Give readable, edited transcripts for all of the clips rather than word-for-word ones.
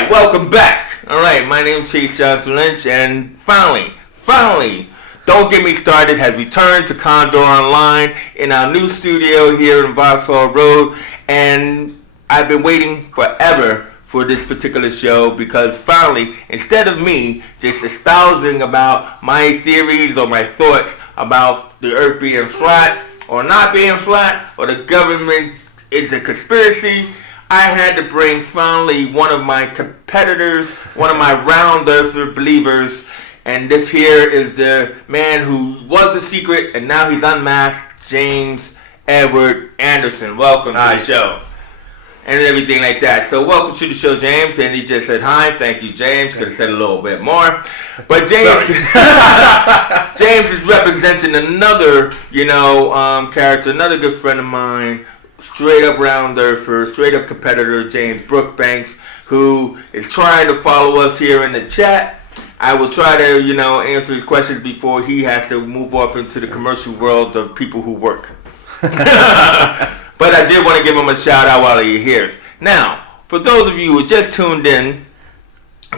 right, welcome back. All right, my name is Chase Johnson Lynch, and finally, Don't Get Me Started has returned to Condor Online in our new studio here in Vauxhall Road, and I've been waiting forever for this particular show because finally, instead of me just espousing about my theories or my thoughts about the earth being flat or not being flat or the government is a conspiracy, I had to bring finally one of my competitors, one of my round earther believers, and this here is the man who was the secret and now he's unmasked, James Edward Anderson. Welcome to the show. And everything like that. So welcome to the show, James. And he just said hi. Thank you, James. Could have said a little bit more. But James James is representing another, character, another good friend of mine, straight up round earther, straight up competitor, James Brookbanks, who is trying to follow us here in the chat. I will try to, answer his questions before he has to move off into the commercial world of people who work. But I did want to give him a shout out while he hears. Now, for those of you who just tuned in,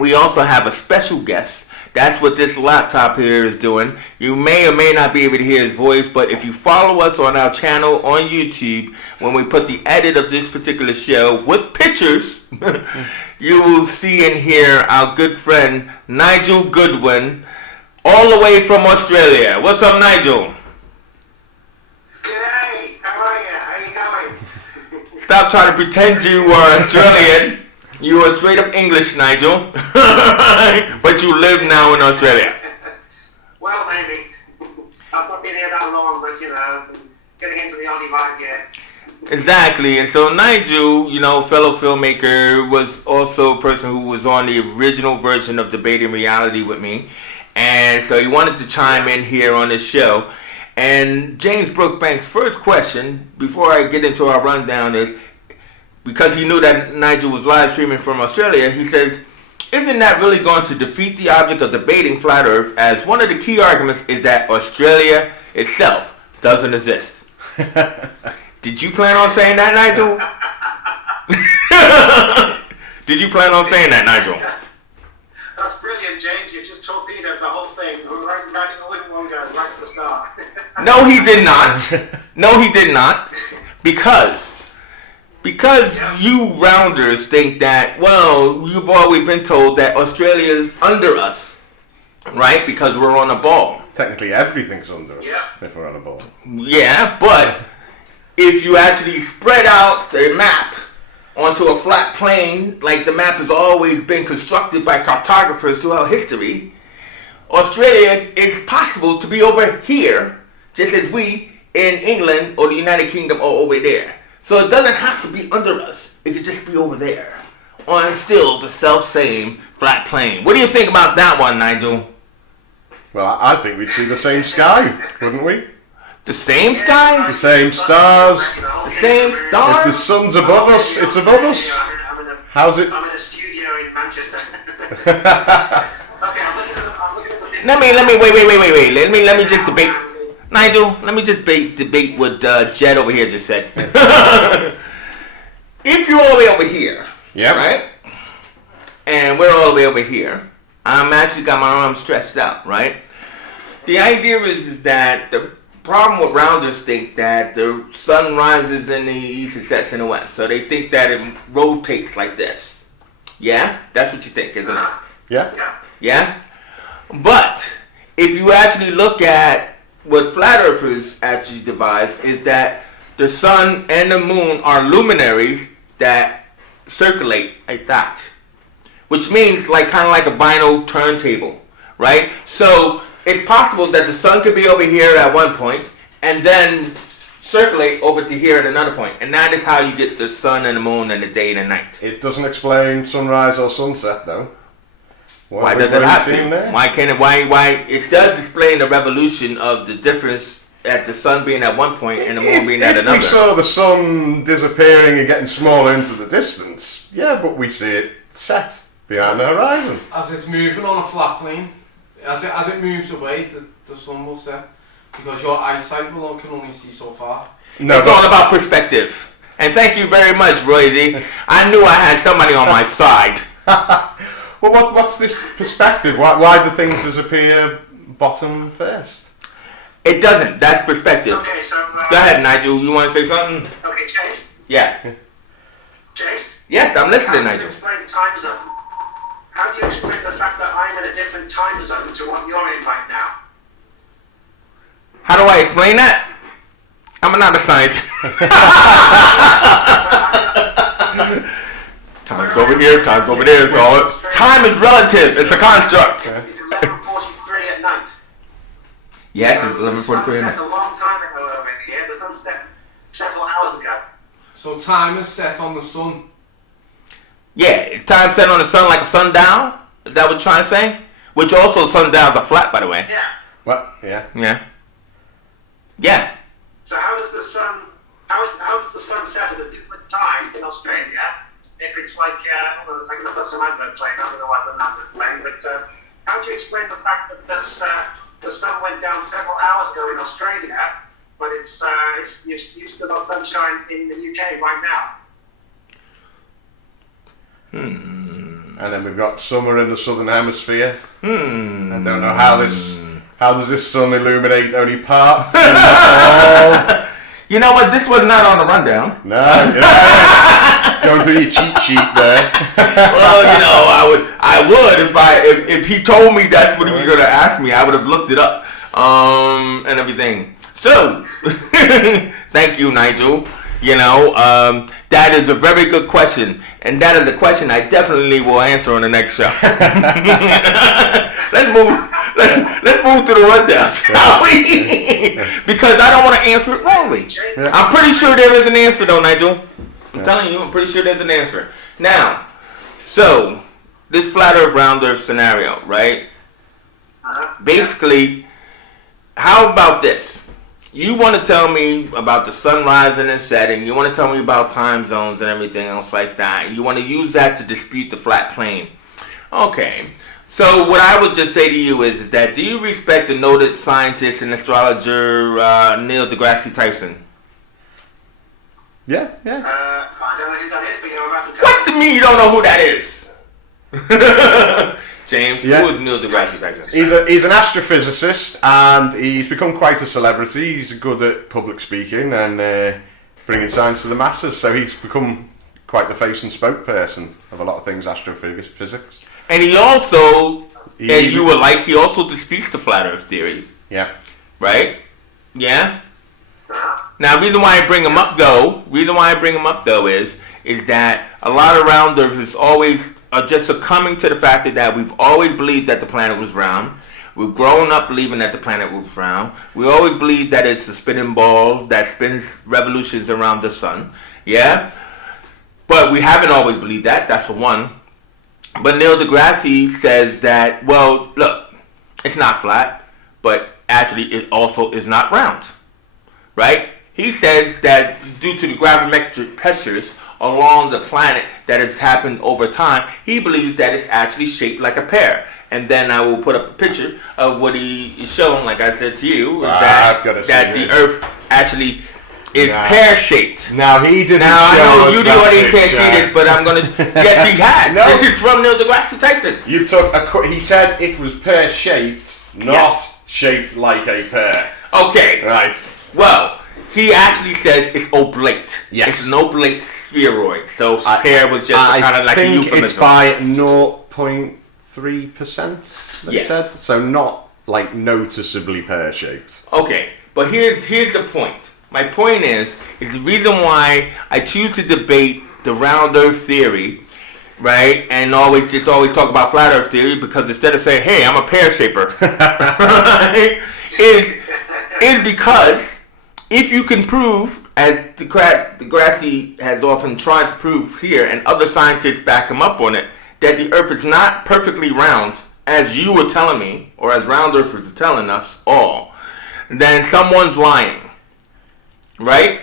we also have a special guest. That's what this laptop here is doing. You may or may not be able to hear his voice, but if you follow us on our channel on YouTube, when we put the edit of this particular show with pictures, you will see and hear our good friend Nigel Goodwin, all the way from Australia. What's up, Nigel? Stop trying to pretend you were Australian. You are straight up English, Nigel. But you live now in Australia. Well, maybe. I've not been here that long, but getting into the Aussie vibe yet. Exactly. And so Nigel, fellow filmmaker, was also a person who was on the original version of Debating Reality with me. And so he wanted to chime in here on this show. And James Brookbanks' first question, before I get into our rundown, is because he knew that Nigel was live streaming from Australia, he says, isn't that really going to defeat the object of debating flat Earth, as one of the key arguments is that Australia itself doesn't exist? Did you plan on saying that, Nigel? Did you plan on saying that, Nigel? That's brilliant, James. You just torpedoed the whole thing. We're writing all in one go, right at the start. No, he did not. No, he did not. Because you rounders think that, well, you've always been told that Australia is under us, right? Because we're on a ball. Technically, everything's under us if we're on a ball. Yeah, but if you actually spread out the map onto a flat plane, like the map has always been constructed by cartographers throughout history, Australia is possible to be over here, just as we in England or the United Kingdom are over there. So it doesn't have to be under us. It could just be over there on still the self-same flat plane. What do you think about that one, Nigel? Well, I think we'd see the same sky, wouldn't we? The same sky? The same stars. The same stars? If the sun's above us, it's above us. How's it? I'm in a studio in Manchester. Okay, I'm looking at the Let me wait. Let me just debate. Nigel, let me just debate what Jed over here just said. If you're all the way over here, right? And we're all the way over here, I'm actually got my arms stretched out, right? The idea is that the problem with rounders think that the sun rises in the east and sets in the west. So they think that it rotates like this. Yeah? That's what you think, isn't it? Yeah. Yeah? But if you actually look at what flat earthers actually devise is that the sun and the moon are luminaries that circulate like that. Which means kind of like a vinyl turntable, right? So it's possible that the sun could be over here at one point and then circulate over to here at another point. And that is how you get the sun and the moon and the day and the night. It doesn't explain sunrise or sunset, though. Why does it have to? Why can't it? Why it does explain the revolution of the difference at the sun being at one point and the moon being at another. If we saw the sun disappearing and getting smaller into the distance, yeah, but we see it set behind the horizon. As it's moving on a flat plane, as it moves away, the sun will set because your eyesight can only see so far. No, it's all about perspective. And thank you very much, Roy Z. I knew I had somebody on my side. Well, what's this perspective? Why do things disappear bottom first? It doesn't. That's perspective. Okay, so... Go ahead, Nigel. You want to say something? Okay, Chase. Yeah. Chase? Yes, I'm listening, How do you Nigel. explain time zone? How do you explain the fact that I'm in a different time zone to what you're in right now? How do I explain that? I'm not a scientist. Time's over here, time's over there. So time is relative. It's a construct. It's 11:43 at night. Yes, So it's the 11:43 sun now. set a long time ago over here. The sun set several hours ago. So time is set on the sun. Yeah, it's time set on the sun like a sundown. Is that what you're trying to say? Which also sundowns are flat, by the way. Yeah. What? Yeah. Yeah. Yeah. So how does the sun set at a different time in Australia? If it's like, hold on a second, I've got some advert playing. I don't know what the advert playing, but how do you explain the fact that the sun went down several hours ago in Australia, but you've still got sunshine in the UK right now? And then we've got summer in the southern hemisphere. I don't know how does this sun illuminate only parts? And not all? You know what? This was not on the rundown. No, yeah. Going through your cheat sheet there. Well, you know, I would if he told me that's what he was gonna ask me. I would have looked it up, and everything. So, thank you, Nigel. You know, that is a very good question, and that is a question I definitely will answer on the next show. Let's move to the rundown, shall we? Because I don't want to answer it wrongly. I'm pretty sure there is an answer, though, Nigel. I'm telling you, I'm pretty sure there's an answer. Now, so this flat Earth, round Earth scenario, right? Basically, how about this? You want to tell me about the sun rising and setting. You want to tell me about time zones and everything else like that. You want to use that to dispute the flat plane. Okay. So what I would just say to you is that, do you respect the noted scientist and astrologer Neil deGrasse Tyson? Yeah. I don't know who that is, but you're about to tell What me. to me? You don't know who that is? James, Yeah. who is Neil deGrasse Tyson? He's an astrophysicist, and he's become quite a celebrity. He's good at public speaking and bringing science to the masses. So he's become quite the face and spokesperson of a lot of things astrophysics. And he also, He- and you would like, he also disputes the flat Earth theory, Yeah. right? Yeah. Now, reason why I bring him up though, is that a lot of rounders is always just succumbing to the fact that we've always believed that the planet was round. We've grown up believing that the planet was round. We always believe that it's a spinning ball that spins revolutions around the sun. Yeah? But we haven't always believed that. That's for one. But Neil deGrasse says that, well, look, it's not flat, but actually it also is not round. Right? He says that due to the gravimetric pressures along the planet that has happened over time, he believes that it's actually shaped like a pear. And then I will put up a picture of what he is showing, like I said to you, I've gotta see that the this. Earth actually is Nah. pear-shaped. Now he didn't. Now, I show know us you, the that audience, can't see picture. this, but I'm going to... Yes, he has. No. This is from Neil deGrasse Tyson. You took he said it was pear shaped, not Yes. shaped like a pear. Okay. Right. Well, he actually says it's oblate. Yes. It's an oblate spheroid. So pear was just kind of like a think euphemism. it's by 0.3%. They Yes. said so, not like noticeably pear shaped. Okay, but here's the point. My point is the reason why I choose to debate the round Earth theory, right, and always talk about flat Earth theory, because instead of saying, "Hey, I'm a pear shaper," right, is because if you can prove, as deGrasse has often tried to prove here, and other scientists back him up on it, that the Earth is not perfectly round, as you were telling me, or as round Earthers are telling us all, then someone's lying. Right?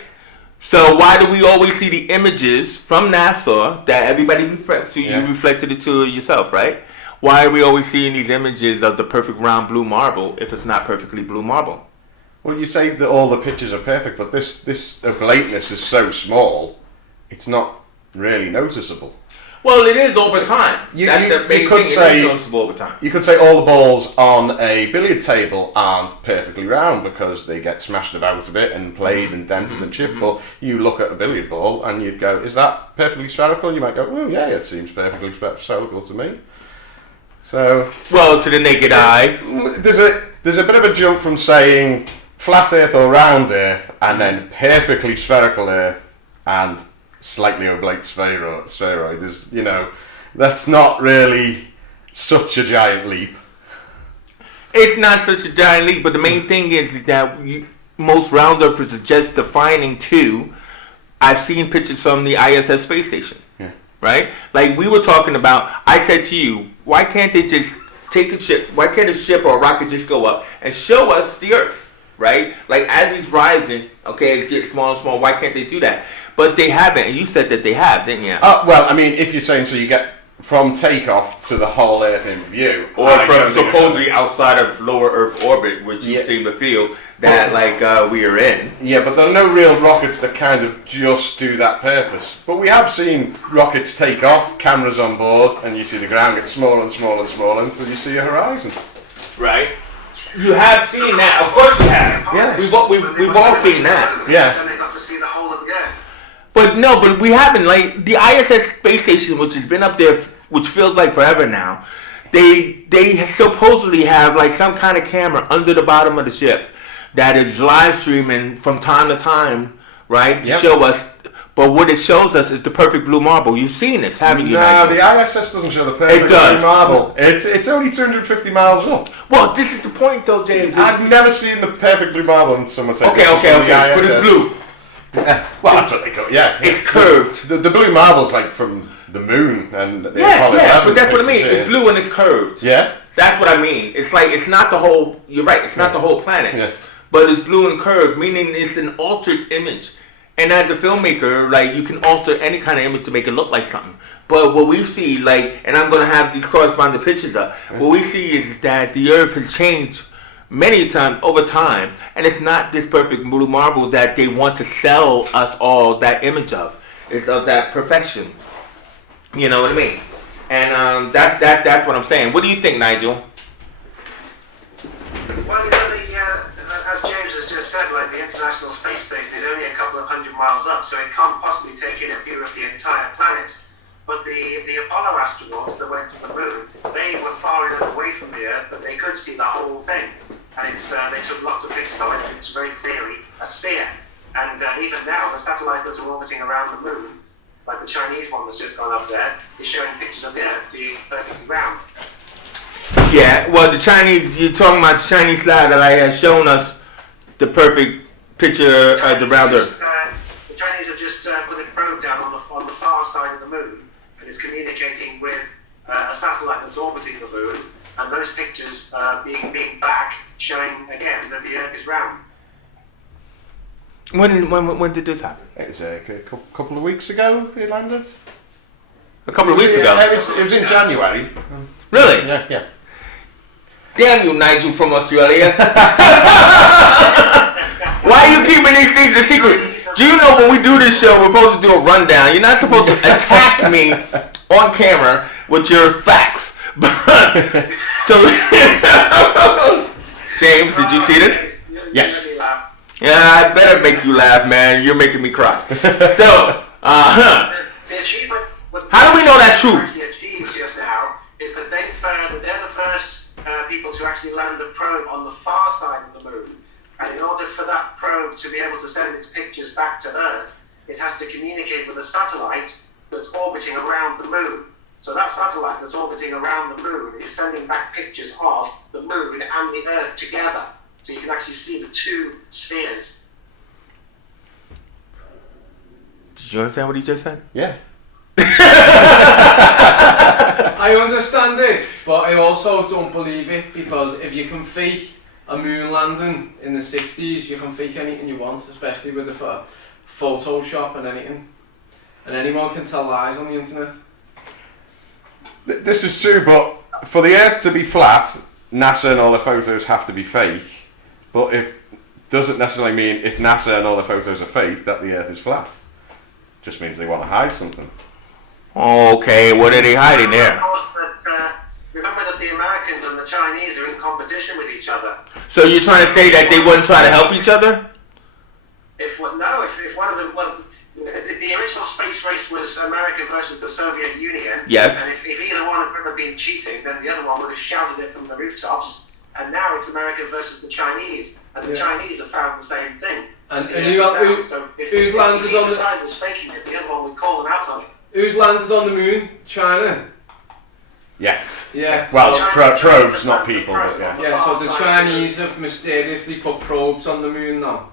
So why do we always see the images from NASA that everybody reflects to? Yeah. You reflected it to yourself, right? Why are we always seeing these images of the perfect round blue marble if it's not perfectly blue marble? Well, you say that all the pictures are perfect, but this oblateness is so small, it's not really noticeable. Well, it is over time. That's the main could thing. say, it is noticeable over time. you could say all the balls on a billiard table aren't perfectly round because they get smashed about a bit and played and dented and chipped. But you look at a billiard ball and you'd go, "Is that perfectly spherical?" And you might go, "Oh yeah, it seems perfectly spherical to me." So, Well, to the naked eye. there's a bit of a jump from saying flat Earth or round Earth, and then perfectly spherical Earth and slightly oblate spheroid. Is, you know, that's not really such a giant leap. It's not such a giant leap, but the main thing is that most round earthers are just defining to. I've seen pictures from the ISS space station. Yeah. Right? Like we were talking about, I said to you, why can't they just take a ship? Why can't a ship or a rocket just go up and show us the Earth? Right? Like as it's rising, okay, it's getting smaller and smaller. Why can't they do that? But they haven't, and you said that they have, didn't you? Well, I mean, if you're saying so, you get from takeoff to the whole Earth in view, Or I from don't think supposedly outside of lower Earth orbit, which you Yeah. seem to feel that we are in. Yeah, but there are no real rockets that kind of just do that purpose. But we have seen rockets take off, cameras on board, and you see the ground get smaller and smaller and smaller until you see a horizon. Right? You have seen that. Of course you have. Yeah. We've all seen that. Yeah. Then they got to see the whole of the Earth. But no, but we haven't. Like the ISS space station, which has been up there, which feels like forever now. They supposedly have like some kind of camera under the bottom of the ship that is live streaming from time to time, right, to Yep. show us. But what it shows us is the perfect blue marble. You've seen this, haven't you? No, Nigel? the ISS doesn't show the perfect It does. blue marble. It's only 250 miles up. Well, this is the point, though, James. I've never seen the perfect blue marble, and someone said, Okay, "This is from the but it's ISS." blue. Well, that's what they call. Yeah, It's curved. The blue marble's like from the moon and the Apollo Yeah, 11 but that's what I mean. pictures here. It's blue and it's curved. Yeah. That's what I mean. It's like it's not the whole. You're right. It's not the whole planet, Yeah. but it's blue and curved, meaning it's an altered image. And as a filmmaker, like you can alter any kind of image to make it look like something. But what we see, like, and I'm gonna have these corresponding pictures up. What we see is that the Earth has changed many times over time, and it's not this perfect blue marble that they want to sell us all that image of. It's of that perfection. You know what I mean? And that's what I'm saying. What do you think, Nigel? Well, you know, as James has just said, like the International Space Station is only a couple of hundred miles up, so it can't possibly take in a view of the entire planet. But the Apollo astronauts that went to the moon, they were far enough away from the Earth that they could see the whole thing. And they took lots of pictures of it. It's very clearly a sphere. And even now, the satellites that are orbiting around the moon, like the Chinese one that's just gone up there, is showing pictures of the Earth being perfectly round. Yeah, well, the Chinese, you're talking about the Chinese satellite has shown us the perfect picture of the round Earth. The Chinese have just put a probe down on the far side of the moon, and it's communicating with a satellite that's orbiting the moon, and those pictures being back, showing again that the Earth is round. When did this happen? It was a couple of weeks ago it landed. A couple of weeks Yeah, ago. it was in January. Really? Yeah. Damn you, Nigel from Australia. Why are you keeping these things a secret? Do you know when we do this show, we're supposed to do a rundown. You're not supposed to attack me on camera with your facts. So, James, did you see this? Yes. Yeah, I better make you laugh, man. You're making me cry. So, The achievement. How do we know that's true? Actually achieved just now is that they're the first people to actually land a probe on the far side of the moon. And in order for that probe to be able to send its pictures back to Earth, it has to communicate with a satellite that's orbiting around the moon. So that satellite that's orbiting around the moon is sending back pictures of the moon and the Earth together. So you can actually see the two spheres. Did you understand what he just said? Yeah. I understand it, but I also don't believe it, because if you can fake a moon landing in the 60s, you can fake anything you want, especially with the Photoshop and anything. And anyone can tell lies on the internet. This is true, but for the Earth to be flat, NASA and all the photos have to be fake. But doesn't necessarily mean if NASA and all the photos are fake that the Earth is flat. Just means they want to hide something. Okay, what are they hiding there? Remember that the Americans and the Chinese are in competition with each other. So you're trying to say that they wouldn't try to help each other? If one of them, the original space race was America versus the Soviet Union. Yes. And if either one of them had been cheating, then the other one would have shouted it from the rooftops. And now it's America versus the Chinese, and the Chinese are proud of the same thing. And Who's landed on the side was faking it, the other one would call them out on it. Who's landed on the moon? China. Yeah. Yeah. Well, Chinese probes, have not landed people, probes but yeah. on the Yeah. So far the side. Chinese have mysteriously put probes on the moon now.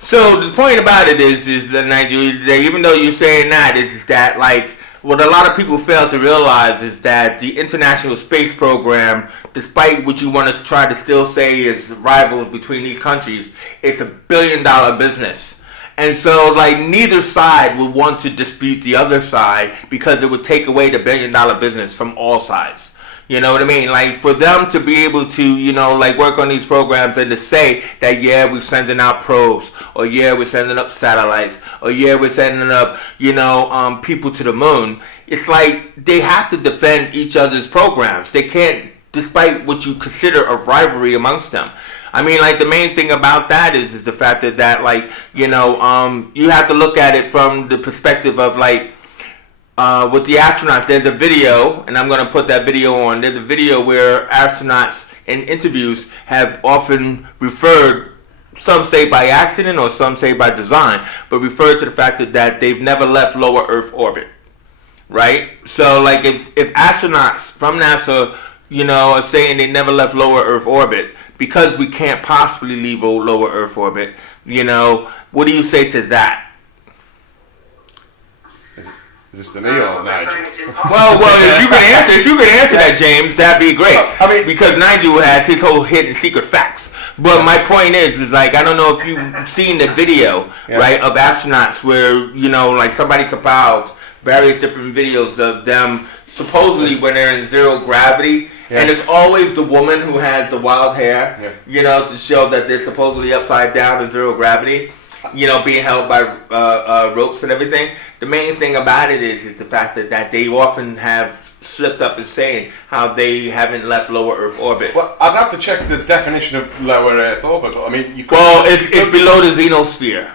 So the point about it is that Nigeria, that even though you're saying that, is that like what a lot of people fail to realize is that the International Space Program, despite what you want to try to still say is rivals between these countries, it's $1 billion business. And so, like, neither side would want to dispute the other side because it would take away the $1 billion business from all sides. You know what I mean? Like, for them to be able to, you know, like, work on these programs and to say that, yeah, we're sending out probes, or yeah, we're sending up satellites, or yeah, we're sending up, you know, people to the moon. It's like they have to defend each other's programs. They can't, despite what you consider a rivalry amongst them. I mean, like, the main thing about that is the fact that like, you know, you have to look at it from the perspective of, like, with the astronauts, there's a video, and I'm going to put that video on. There's a video where astronauts in interviews have often referred, some say by accident or some say by design, but referred to the fact that they've never left lower Earth orbit, right? So, like, if astronauts from NASA, you know, are saying they never left lower Earth orbit because we can't possibly leave lower Earth orbit, you know, what do you say to that? Is this to me or They're saying Nigel? it's impossible. Well, if you could answer that, James, that'd be great. I mean, because Nigel has his whole hidden secret facts. But my point is like, I don't know if you've seen the video, right, of astronauts where, you know, like somebody compiled various different videos of them supposedly when they're in zero gravity, and it's always the woman who has the wild hair, you know, to show that they're supposedly upside down in zero gravity, you know, being held by ropes and everything. The main thing about it is the fact that they often have slipped up in saying how they haven't left lower Earth orbit. Well, I'd have to check the definition of lower Earth orbit. But I mean, you could. Well, it's below the xenosphere,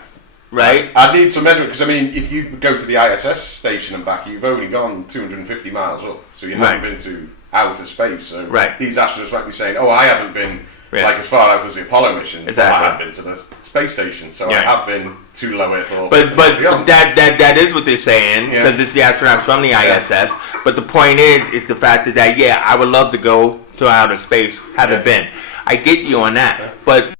right? I'd need some measurement because I mean, if you go to the ISS station and back, you've only gone 250 miles up, so you haven't been to outer space. So these astronauts might be saying, "Oh, I haven't been like as far out as the Apollo missions, but I have been to the space station, so I have been to low Earth orbit." But that is what they're saying because it's the astronauts from the ISS. But the point is the fact that I would love to go to outer space, haven't been. I get you on that, but